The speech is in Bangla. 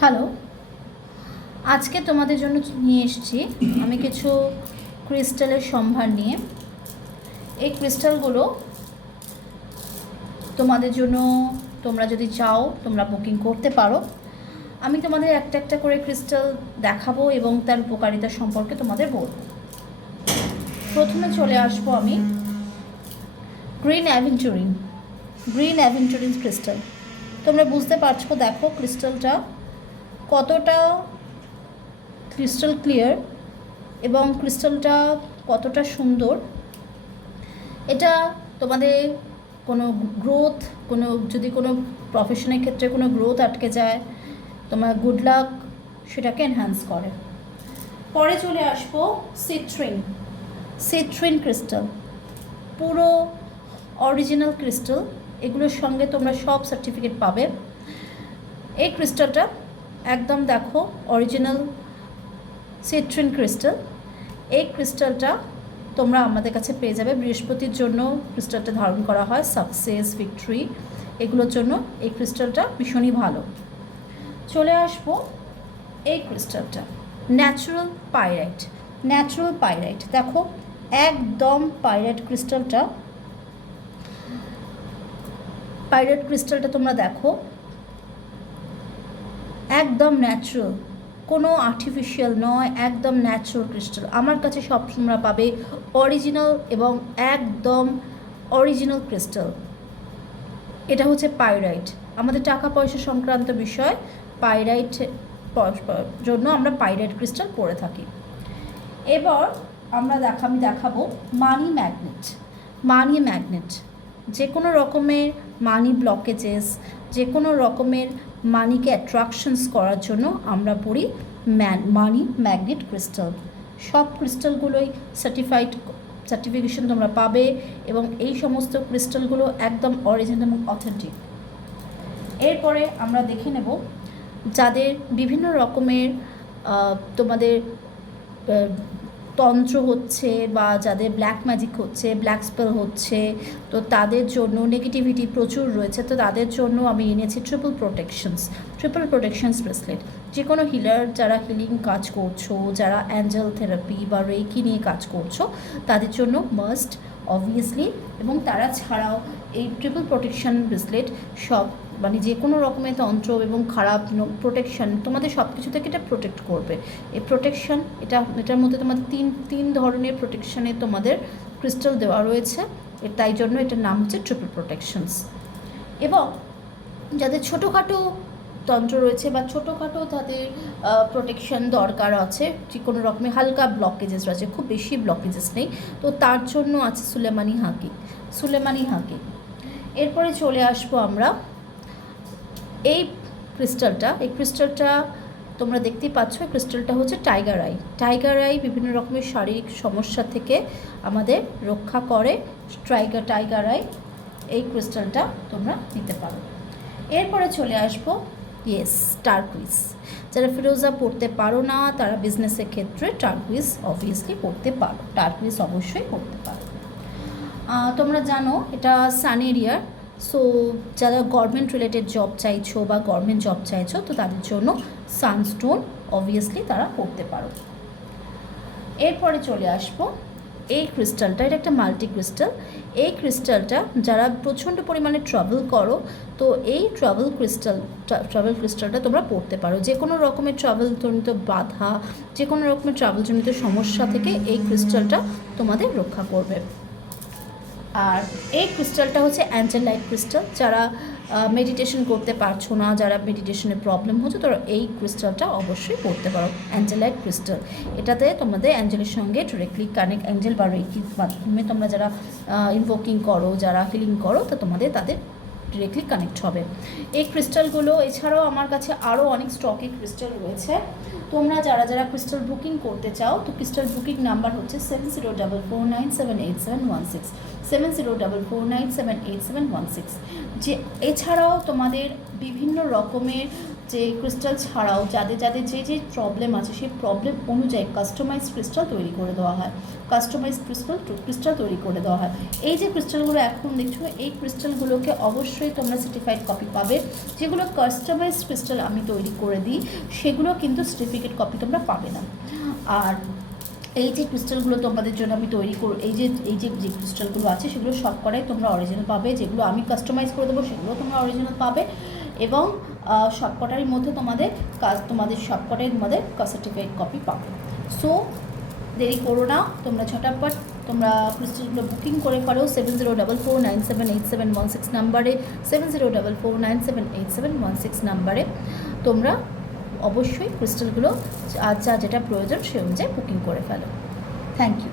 হ্যালো, আজকে তোমাদের জন্য নিয়ে এসেছি আমি কিছু ক্রিস্টালের সম্ভার নিয়ে। এই ক্রিস্টালগুলো তোমাদের জন্য, তোমরা যদি চাও তোমরা বুকিং করতে পারো। আমি তোমাদের একটা একটা করে ক্রিস্টাল দেখাবো এবং তার উপকারিতা সম্পর্কে তোমাদের বলবো। প্রথমে চলে আসবো আমি গ্রিন অ্যাভেঞ্চুরিন ক্রিস্টাল। তোমরা বুঝতে পারছো, দেখো ক্রিস্টালটা কতটা ক্রিস্টাল ক্লিয়ার এবং ক্রিস্টালটা কতটা সুন্দর। এটা তোমাদের কোনো গ্রোথ, যদি কোনো প্রফেশনের ক্ষেত্রে কোনো গ্রোথ আটকে যায়, তোমার গুড লাক সেটাকে এনহ্যান্স করে। পরে চলে আসবো সিট্রিন ক্রিস্টাল, পুরো অরিজিনাল ক্রিস্টাল। এগুলোর সঙ্গে তোমরা সব সার্টিফিকেট পাবে। এই ক্রিস্টালটা একদম দেখো অরিজিনাল সিট্রিন ক্রিস্টাল। এই ক্রিস্টালটা তোমরা আমাদের কাছে পেয়ে যাবে। বৃহস্পতির জন্য ক্রিস্টালটা ধারণ করা হয়, সাকসেস, ভিক্টরি, এগুলোর জন্য এই ক্রিস্টালটা ভীষণই ভালো। চলে আসবো এই ক্রিস্টালটা, ন্যাচারাল পাইরাইট। দেখো একদম পাইরাইট ক্রিস্টালটা তোমরা দেখো একদম ন্যাচারাল, কোনো আর্টিফিশিয়াল নয়, একদম ন্যাচারাল ক্রিস্টাল। আমার কাছে সব তোমরা পাবে অরিজিনাল এবং একদম অরিজিনাল ক্রিস্টাল। এটা হচ্ছে পাইরাইট। আমাদের টাকা পয়সা সংক্রান্ত বিষয়, পাইরাইট জন্য আমরা পাইরাইট ক্রিস্টাল পরে থাকি। এবার আমি দেখাবো মানি ম্যাগনেট। যে কোনো রকমের মানি ব্লকেজেস, যে কোনো রকমের মানিকে অ্যাট্রাকশনস করার জন্য আমরা পড়ি মানি ম্যাগনেট ক্রিস্টাল। সব ক্রিস্টালগুলোই সার্টিফিকেশন তোমরা পাবে এবং এই সমস্ত ক্রিস্টালগুলো একদম অরিজিনাল এবং অথেন্টিক। এরপরে আমরা দেখে নেব যাদের বিভিন্ন রকমের তোমাদের তন্ত্র হচ্ছে বা যাদের ব্ল্যাক ম্যাজিক হচ্ছে, ব্ল্যাক স্পেল হচ্ছে, তো তাদের জন্য নেগেটিভিটি প্রচুর রয়েছে, তো তাদের জন্য আমি এনেছি ট্রিপল প্রোটেকশনস ব্রেসলেট। যে কোনো হিলার, যারা হিলিং কাজ করছো, যারা অ্যাঞ্জেল থেরাপি বা রেকি নিয়ে কাজ করছো, তাদের জন্য মাস্ট অবভিয়াসলি। এবং তারা ছাড়াও এই ট্রিপল প্রোটেকশন ব্রেসলেট সব যে কোনো রকমের তন্ত্র এবং খারাপ প্রোটেকশন তোমাদের সব কিছু থেকে এটা প্রোটেক্ট করবে। এই প্রোটেকশন এটার মধ্যে তোমাদের তিন ধরনের প্রোটেকশনে তোমাদের ক্রিস্টাল দেওয়া রয়েছে, তাই জন্য এটার নাম হচ্ছে ট্রিপল প্রোটেকশনস। এবং যাদের ছোটোখাটো তন্ত্র রয়েছে বা ছোটোখাটো তাদের প্রোটেকশন দরকার আছে, যে কোনো রকমের হালকা ব্লকেজেস রয়েছে, খুব বেশি ব্লকেজেস নেই, তো তার জন্য আছে সুলেমানি হাকি। এরপরে চলে আসবো আমরা এই ক্রিস্টালটা তোমরা দেখতেই পাচ্ছ। ক্রিস্টালটা হচ্ছে টাইগার আই বিভিন্ন রকমের শারীরিক সমস্যা থেকে আমাদের রক্ষা করে। টাইগার আই এই ক্রিস্টালটা তোমরা নিতে পারো। এরপরে চলে আসবো টার্কুইজ। যারা ফিরোজা পড়তে পারো না, তারা বিজনেসের ক্ষেত্রে টার্কুইজ অবভিয়াসলি পড়তে পারো, অবশ্যই পড়তে পারো। তোমরা জানো এটা সান এরিয়ার, সো যারা গভর্নমেন্ট রিলেটেড জব চাইছো বা গভর্নমেন্ট জব চাইছো, তো তাদের জন্য সানস্টোন অবভিয়াসলি তারা পড়তে পারো। এরপরে চলে আসবো এই ক্রিস্টালটা, এটা একটা মাল্টি ক্রিস্টাল। এই ক্রিস্টালটা যারা প্রচণ্ড পরিমাণে ট্রাভেল করো, তো এই ট্রাভেল ক্রিস্টালটা তোমরা পড়তে পারো। যে কোনো রকমের ট্রাভেলজনিত বাধা, যে কোনো রকমের ট্রাভেলজনিত সমস্যা থেকে এই ক্রিস্টালটা তোমাদের রক্ষা করবে। আর এই ক্রিস্টালটা হচ্ছে অ্যাঞ্জেলাইট ক্রিস্টাল। যারা মেডিটেশন করতে পারছো না, যারা মেডিটেশনের প্রবলেম হচ্ছে, তারা এই ক্রিস্টালটা অবশ্যই পড়তে পারো, অ্যাঞ্জেলাইট ক্রিস্টাল। এটাতে তোমাদের অ্যাঞ্জেলের সঙ্গে ডিরেক্টলি কানেক্ট, অ্যাঞ্জেল বা রেকির মাধ্যমে তোমরা যারা ইনভোকিং করো, যারা হিলিং করো, তো তাদের ডিরেক্টলি কানেক্ট হবে এই ক্রিস্টালগুলো। এছাড়াও আমার কাছে আরও অনেক স্টকে ক্রিস্টাল রয়েছে। তোমরা যারা ক্রিস্টাল বুকিং করতে চাও, তো ক্রিস্টাল বুকিং নাম্বার হচ্ছে 7044978716, 7044978716। যে এছাড়াও তোমাদের বিভিন্ন রকমের যে ক্রিস্টাল ছাড়াও যাদের যাদের যে যে প্রবলেম আছে সেই প্রবলেম অনুযায়ী কাস্টমাইজ ক্রিস্টাল তৈরি করে দেওয়া হয়, কাস্টমাইজ ক্রিস্টাল তৈরি করে দেওয়া হয়। এই যে ক্রিস্টালগুলো এখন দেখছো, এই ক্রিস্টালগুলোকে অবশ্যই তোমরা সার্টিফাইড কপি পাবে। যেগুলো কাস্টমাইজ ক্রিস্টাল আমি তৈরি করে দিই সেগুলো কিন্তু সার্টিফিকেট কপি তোমরা পাবে না। আর এই যে ক্রিস্টালগুলো তোমাদের জন্য আমি তৈরি এই যে যে ক্রিস্টালগুলো আছে সেগুলো সব কটাই তোমরা অরিজিনাল পাবে। যেগুলো আমি কাস্টমাইজ করে দেবো সেগুলো তোমরা অরিজিনাল পাবে, এবং সবকটার মধ্যে তোমাদের সবকটাই তোমাদের সার্টিফাইড কপি পাবে। সো দেরি করো না, তোমরা ঝটাপট তোমরা ক্রিস্টালগুলো বুকিং করে ফেলো 7044978716 নাম্বারে, 7044978716 নাম্বারে তোমরা অবশ্যই ক্রিস্টালগুলো যা যেটা প্রয়োজন সে অনুযায়ী বুকিং করে ফেলো। Thank you.